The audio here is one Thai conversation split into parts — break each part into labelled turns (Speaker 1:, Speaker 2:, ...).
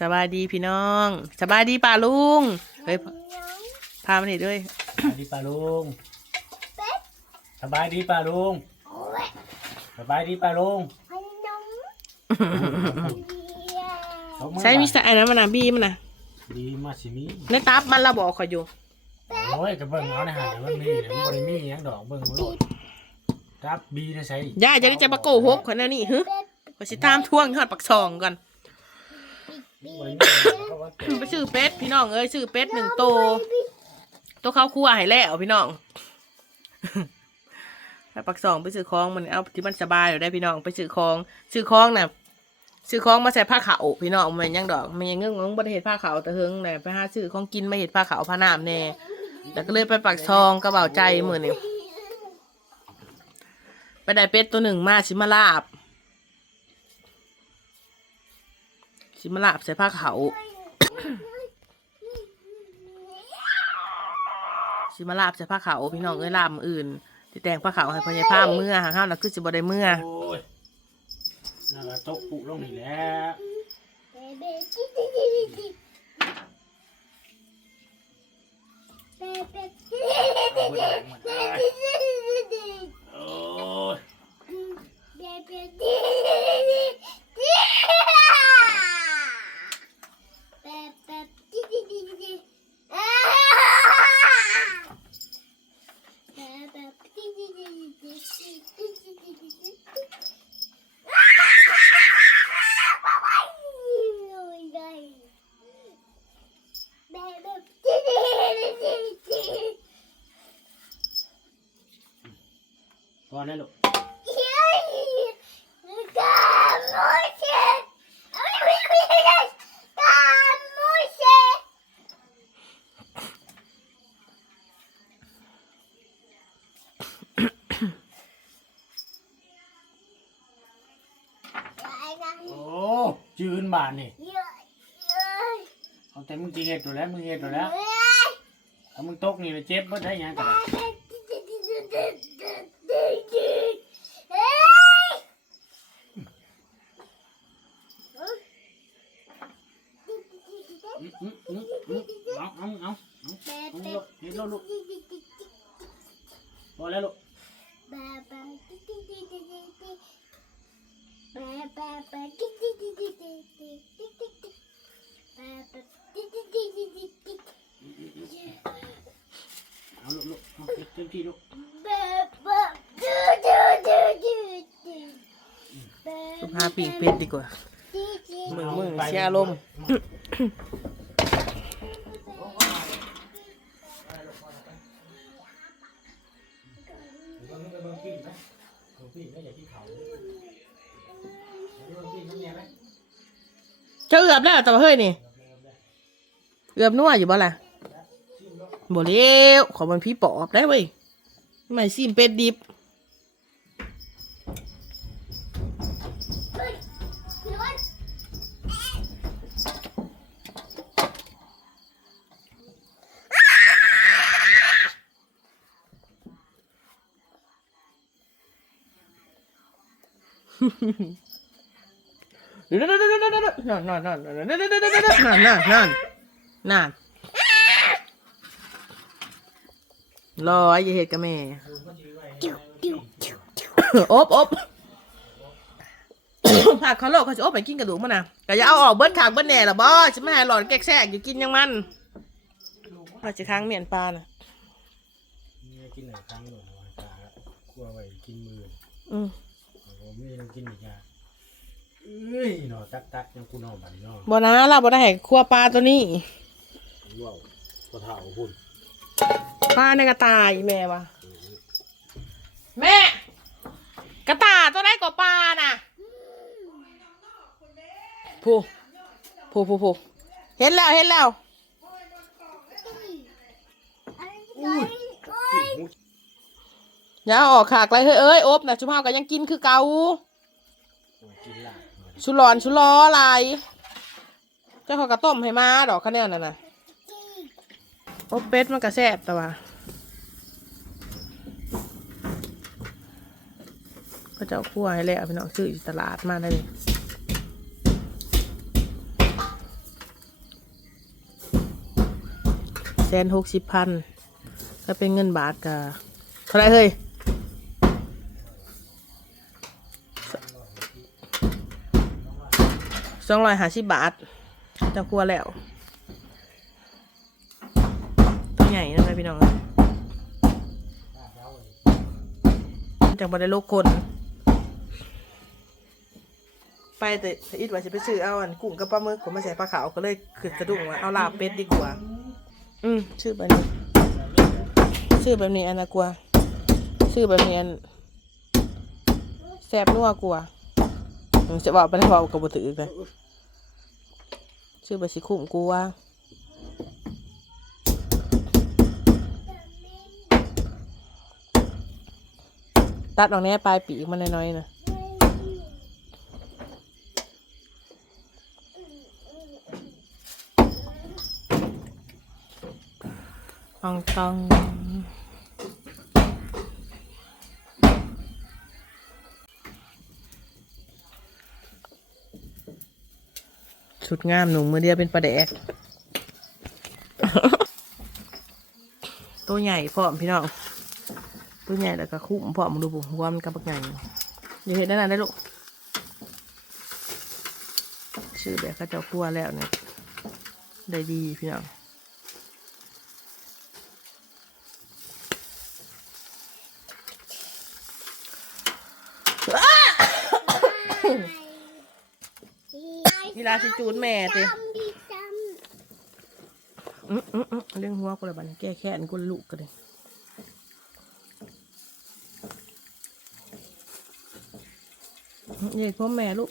Speaker 1: สบายดีพี่น้องสบายดีป่าลุงเฮ้ยพามาหน่อยด้วย
Speaker 2: สบายดีป่าลุงสบายดีป่าลุงสบายดีป่าลุงเอาา
Speaker 1: ใช้มิสไอ้นั้นมันนะบี้มันนะ
Speaker 2: ดีมาสิมี
Speaker 1: ในตับมันระบอกขอยอยู่
Speaker 2: โอ้ยกระเบิ่งเอาในหามันมีเนี่ยมันบริมีหยังดอกเบิ่งมันโลดรับบีนะใส่
Speaker 1: ย่าจะได้จะมาโกหกคนนั้นนี่ฮึขอยสิตามท่วงทอดปักซองก่อน ไปซื้อเป็ดพี่น้องเอ้ยซื้อเป็ดหนึ่งโตวตัวข้าวคั่วให้แล้วพี่น้องไปปักซองไปซื้อของมันเอาที่มันสบายอยู่ได้พี่น้องไปซื้อของซื้อของน่ะซื้อของมาใส่ผ้าขาวพี่น้องมันยังดอกมันยังเงื่อนงบริเหตุผ้าขาวแต่เฮงน่ะไปหาซื้อของกินมาเห็ดผ้าขาวผ้าหนามแน่แล้วก็เลยไปปักซองกระเบาใจเหมือนี่ไปได้เป็ดตัวหนึ่งมาชิมาลาบ ชิมาลาบใส่ผ้าขาวสิมาลาบใส่ผ้าขาวพี่น้องเอ้ยลาบมื้ออื่นที่แต่งผ้าขาวให้พ่อใหญ่ผ้าเมื่อหางข้าวแล้วคือสิบ่ได้เมื่อ
Speaker 2: โอ้ยนั่นก็ตกปุลงนี่แหละเอาเบิ่งมันได้โอ้ย พอแล้วลูกโอ้จืนบานนี่เอาแต่มึงจีเห็ดตัวแล้วมึงเห็ดตัวแล้วถ้ามึงตกนี่เลยเจ็บบ่ได้หยังกันอืมอืมอืมอืมเอาเอาเอาเอาเอา ลูกเห็ดลูกลูกพอแล้วลูกเอาลูกลูกเอาเก็บเต็มที่ลูก
Speaker 1: สุภาพปีกเป็ดดีกว่ามึงมึงเสียอารมณ์
Speaker 2: เจ้า
Speaker 1: เอือบแล้วแต่ว่าเฮ้ยนี่ เอือบนัวอยู่บ่ล่ะบ่เลี้ยวขอมันพี่ปอบได้เว้ยไม่ซีมเป็ดดิบนั่น นั่นนั่นนั่นนั่นนั่นนั่นนั่นนั่นนั่นนั่นนั่นรอไอ้เหตุกับแม่อบอบผักเขาโลกเขาจะอบไปกินกระดูกมันนะก็อย่าเอาออกเบิดขางเบิดแหน่ละบ่จะไม่ให้หลอนแกกแซกอยู่กินยังมันเราจะค้างเมียนปลาน่ะ
Speaker 2: กินหนึ่งครั้งหนึ่งวันตาละกลัวไว้กินมือ
Speaker 1: อืม
Speaker 2: ผมไม่ต้องกินอีกอะ เอ้ยหนอตักตักยังกูนอนบัดนี้เนาะ
Speaker 1: บ่นะเราบ่ได้ให้ครัวปลาตัวนี้
Speaker 2: ว้าวกระเถาหุ่น
Speaker 1: ปลาในกระตายแม่วะแม่ กระตายตัวได้กว่าปลาน่ะผู้ผู้ผู้ผู้เห็นแล้วเห็นแล้วอย่าเอาออกขากเลยเฮ้ยเอ้ยอบนะชุมเฮาก็ยังกินคือเก่า
Speaker 2: กินละ
Speaker 1: ชุลอนชุลออะไรเจ้าของกระต้มให้มาดอกคะแนนน่นน่ะโอเป็ดมันกระแซบแต่ว่าก็จะเอาขั้วให้แล้วพี่น้องซื้ออยู่ตลาดมาได้เลยแสนหกสิบพันก็เป็นเงินบาทกะเท่าไรเฮ้ย สองร้อยห้าสิบบาทเจะครัวแล้ว ตัวใหญ่นะครับพี่น้องจากบันไดโลกคน ไปแต่อิดว่าจะไปซื้อเอาอันกุ้งกับปลาหมึกผมมาใส่ปลาขาวก็เลยคือสะดุ้งว่าเอาลาบเป็ดดีกว่า อืมชื่อแบบนี้ชื่อแบบนี้อันนะกลัวชื่อแบบนี้อันแซ่บนัวกลัวผม จะบอกไปได้บอกกับบุตรอีกเลยชื่อแบสิคุ้มกลัวตัดออกแน่ปลายปีกมันน้อยๆนะตองตอง ชุดงามหนุ่มมือเดียวเป็นประแดก ตัวใหญ่พร้อมพี่น้อง ตัวใหญ่แล้วก็คุ้มพร้อมดูบุหัวมันกับปักใหญ่อย่าเห็นด้นานได้ลูก ชื่อแบบเขาเจ้าครัวแล้วเนี่ยได้ดีพี่น้องเวลาสิจูนแม่เต้
Speaker 3: ดี
Speaker 1: เรื่องหัวกูละบันแก้แค้นกูลูกกันเลยเย่พ่อแม่ลูก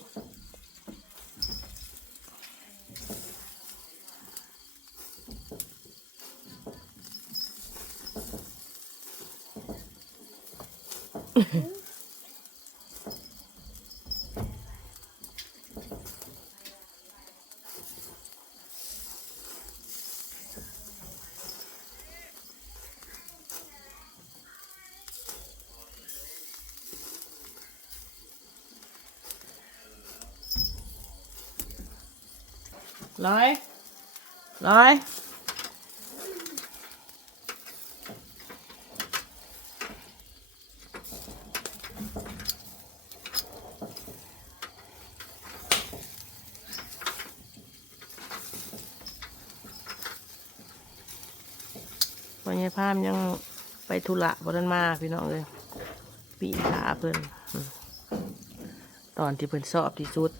Speaker 1: ร้อยร้อยวันนี้พามยังไปธุระบนันมาพี่น้องเลยปีขาเพิ่นอืมตอนที่เพิ่นสอบที่สุด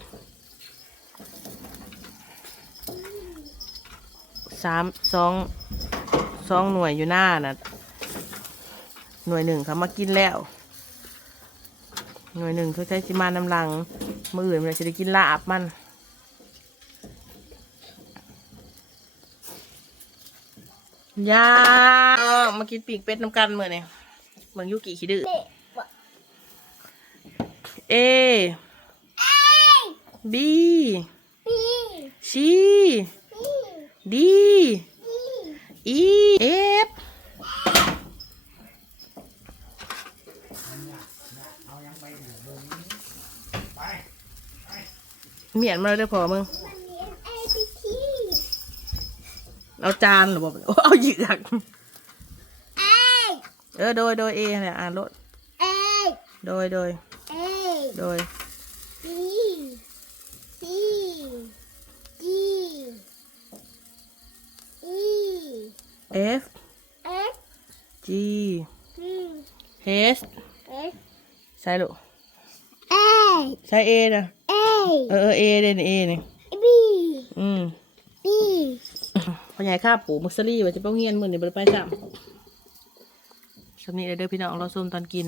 Speaker 1: สามสองสองหน่วยอยู่หน้าน่ะหน่วยหนึ่งเขามากินแล้ว หน่วยหนึ่งเขาใช้สิมาน้ำลังมืออื่นมันจะได้กินลาบมันยามากินปีกเป็ดน้ำกันเมื่อนี่เมืองยุกิขี้ดื้อำ
Speaker 3: เด็ก
Speaker 1: เอบี
Speaker 3: ปี
Speaker 1: ซี
Speaker 3: ปี
Speaker 1: ดี
Speaker 3: ปี
Speaker 1: อีเอฟ
Speaker 2: เอายังไปอยู่บนไป
Speaker 1: เหมียนมาเลยเด้อพอมึง
Speaker 3: มันเรียน A B T
Speaker 1: เอาจานหรือบอกโอ้เอาเหยือก
Speaker 3: A
Speaker 1: เออโดยโดยเอเนี่ยอ่านรถ
Speaker 3: A
Speaker 1: โดยโดย
Speaker 3: A
Speaker 1: โดย F
Speaker 3: F
Speaker 1: G
Speaker 3: G
Speaker 1: H
Speaker 3: F
Speaker 1: ใช่ลูก
Speaker 3: A
Speaker 1: ใช่เอนะ
Speaker 3: A
Speaker 1: เออเออเอเด่นเอนี่
Speaker 3: B
Speaker 1: อืม
Speaker 3: B
Speaker 1: พ่อใหญ่ข้าปู่มุสลี่ว่าจะไปโรงเฮียนมือนี่บ่ไปไปซ้ำสำนี้เลยเด้อพี่น้องเราส้มตอนกิน